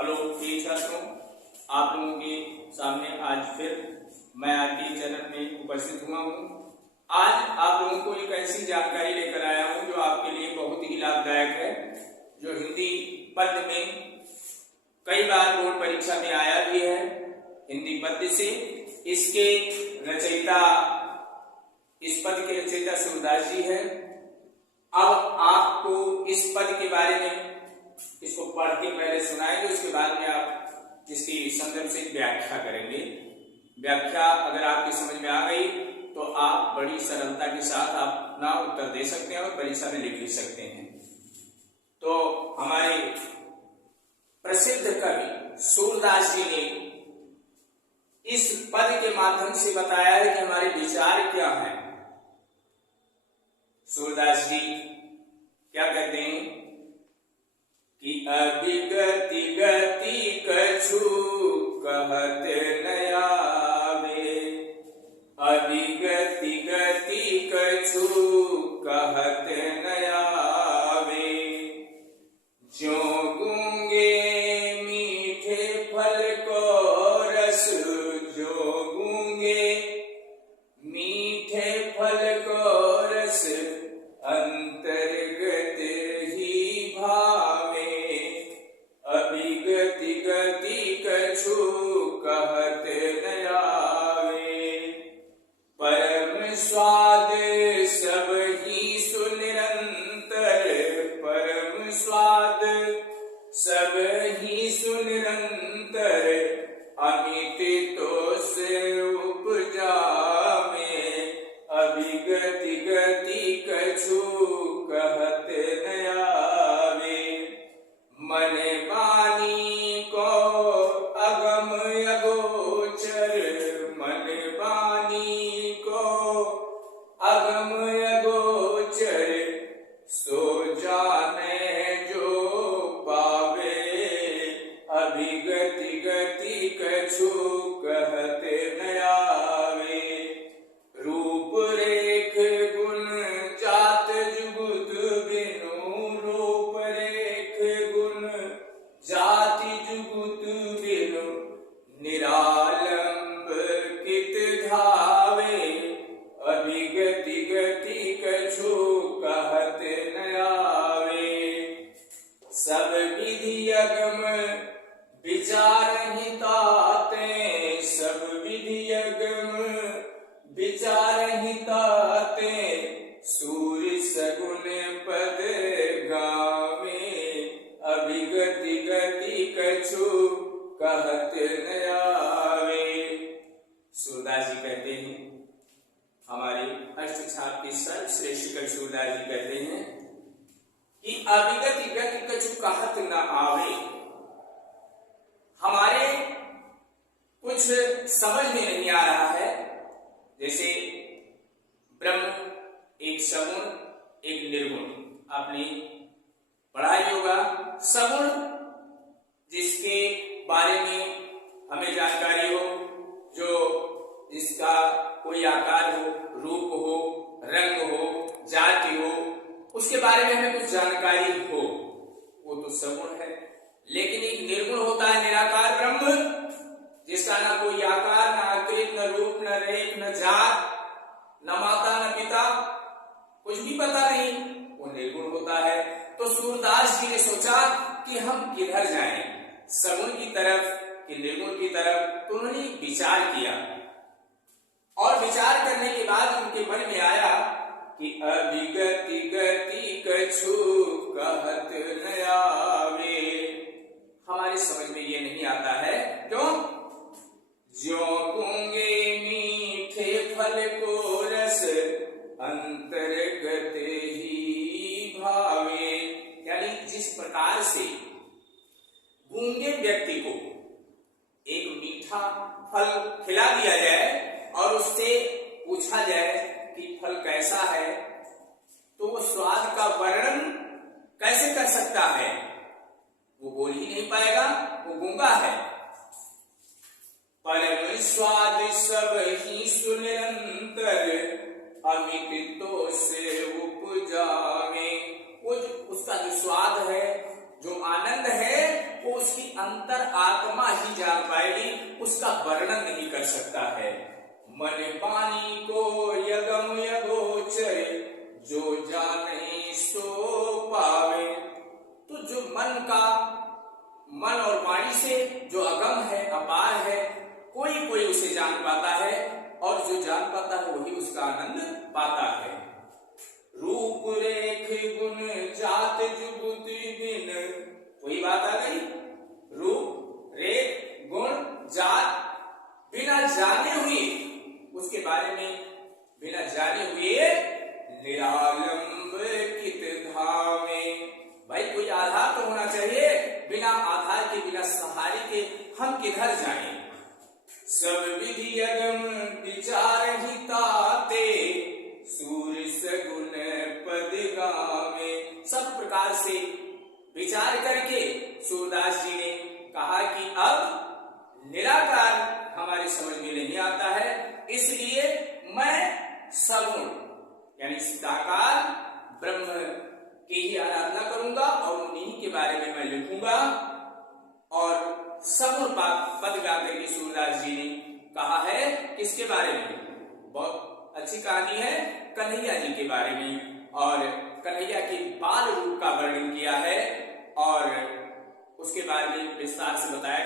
Hello प्रिय छात्रों, आप लोगों के सामने आज फिर मैं आपके चैनल में उपस्थित हुआ हूँ। आज आप लोगों को एक ऐसी जानकारी लेकर आया हूँ जो आपके लिए बहुत ही लाभदायक है, जो हिंदी पद्य में कई बार बोर्ड परीक्षा में आया भी है। हिंदी पद्य से इसके रचयिता, इस पद के रचयिता सूरदास जी है। अब आपको इस पद के बारे में इसको पढ़ के पहले सुनाएंगे, उसके बाद में आप इसकी संदर्भ से व्याख्या करेंगे। व्याख्या अगर आपकी समझ में आ गई तो आप बड़ी सरलता के साथ अपना उत्तर दे सकते हैं और परीक्षा में लिख भी सकते हैं। तो हमारे प्रसिद्ध कवि सूरदास जी ने इस पद के माध्यम से बताया है कि हमारे विचार क्या हैं। सूरदास जी क्या कहते हैं कि अभिगति गति कछु कहत न आवे, अभिगति गति कछु कहत न आवे, ज्यों गूंगे मीठे फल को रस, जो गूंगे मीठे फल को रस अंतर्गत ही भावे, अभिगति गति कछु कहत न आवे, परम स्वाद सब ही सुनिरंतर, परम स्वाद सब ही सुनिरंतर, अमित तो से उपजावे, अभिगति गति कछु कहत न आवे, मन बानी को अगम अगोचर, मन बानी को अगम अगोचर, सो जाने जो पावे, अभिगति गति कछु कहत न आवे, रूप रेख गुण जात जुगुत बिनु, रूप रेख गुण जाति जुगुत बिनु, निरालंब कित धावे, अभिगति गति कछु कहत न आवे, सब विधि अगम विचार ही ताते, सब विधि अगम विचार ही ताते, सूर्य सगुन पद गावे, अभिगति गति कछु कहत न आवे। सूरदास जी कहते हैं, हमारे अष्टछाप के सर्वश्रेष्ठ कवि सूरदास जी कहते हैं कि अभिगति गति कछु कहत न आवे। हमारे कुछ समझ में नहीं आ रहा है, जैसे ब्रह्म एक सगुण एक निर्गुण, आपने पढ़ा ही होगा। सगुण जिसके बारे में हमें जानकारी हो, जो जिसका कोई आकार हो, रूप हो, रंग हो, जाति हो, उसके बारे में हमें कुछ जानकारी हो, वो तो सगुण है। लेकिन एक निर्गुण होता है निराकार ब्रह्म, जिसका ना कोई आकार, न आकृति, न रूप, न रेख, न जात, न माता न पिता, कुछ भी पता नहीं, वो निर्गुण होता है। तो सूरदास जी ने सोचा कि हम किधर जाएं, सगुण की तरफ कि निर्गुण की तरफ। तो उन्होंने विचार किया और विचार करने के बाद उनके मन में आया कि अभिगति गति कछु कहत न आवे। हमारी समझ में ये नहीं आता है, क्यों? ज्यों गूंगे मीठे फल को रस अंतर्गत ही भावे, यानी जिस प्रकार से गूंगे व्यक्ति को एक मीठा फल खिला दिया जाए और उससे पूछा जाए कि फल कैसा है, तो वो स्वाद का वर्णन कैसे कर सकता है? वो बोल ही नहीं पाएगा, वो गूंगा है। परम स्वाद सब ही सुनिरंतर, अमित तो से उपजावे, वो उसका जो स्वाद है, जो आनंद है, वो उसकी अंतर से जो अगम है, अपार है, कोई कोई उसे जान पाता है और जो जान पाता है वही उसका आनंद पाता है। रूप रेख गुण जात जुगुति बिन, वही बात आ गई, रूप रेख गुण जात बिना जाने हुए, उसके बारे में बिना जाने हुए निरालंब कित धामे। भाई कोई आधार तो होना चाहिए, बिना आधार के बिना सहारे के हम किधर जाएं। सब विधि अगम विचार ही ताते, सूर्य सगुन पद गावे। सब प्रकार से विचार करके सूरदास जी ने कहा कि अब निराकार हमारी समझ में नहीं आता है, इसलिए मैं सगुण यानी साकार ब्रह्म की ही आराधना करूंगा और उन्हीं के बारे में मैं लिखूंगा। और सगुण पद गा करके सूरदास जी ने कहा है किसके बारे में, बहुत अच्छी कहानी है, कन्हैया जी के बारे में, और कन्हैया के बाल रूप का वर्णन किया है और उसके बारे में विस्तार से बताया